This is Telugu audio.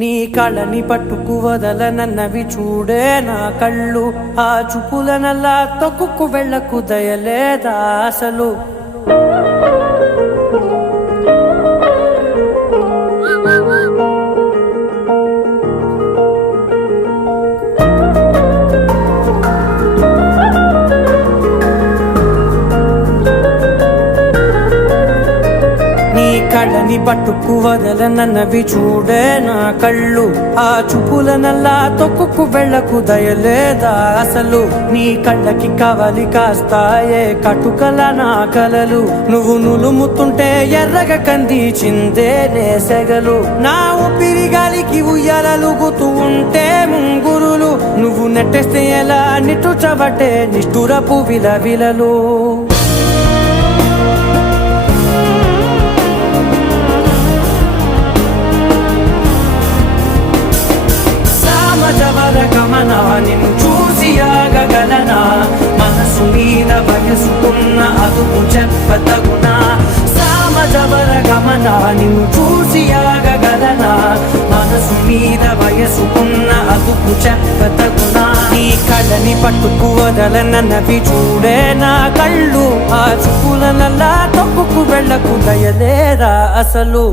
నీ కళ్ళని పట్టుకు వదలనన్నవి చూడే నా కళ్ళు, ఆ చూపులనల్లా తొక్కుకు వెళ్ళకు దయలేదా అసలు. కళ్ళని పట్టుకు వదలనన్నవి చూడే నా కళ్ళు, ఆ చూపులనల్లా తొక్కుకు వెళ్ళకు దయలేదా అసలు. నీ కళ్ళకి కవలి కాస్తాయే కటుకల నా కలలు, నువ్వు నులుముతుంటే ఎర్రగ కందిచిందే నేసెగలు. నా ఊపిరి గాలికి ఉయ్యాలలుగుతూ ఉంటే ముంగురులు, నువ్వు నెట్టేస్తే ఎలా నిట్టుచబట్టే నిష్ఠురపు విలవిలలు. నిన్ను చూసి ఆగగలనా, మనసు మీద వయసుకున్న అదుపు చెప్పతగునా. సామజవర గమన నిన్ను చూసి ఆగగలనా, మనసు మీద వయసుకున్న అదుపు చెప్పతగునా. నీ కళ్ళని పట్టుకు వదలనన్నవి చూడే నా కళ్ళు, ఆ చూపులనల్లా తప్పుకు వెళ్ళకు దయలేదా అసలు.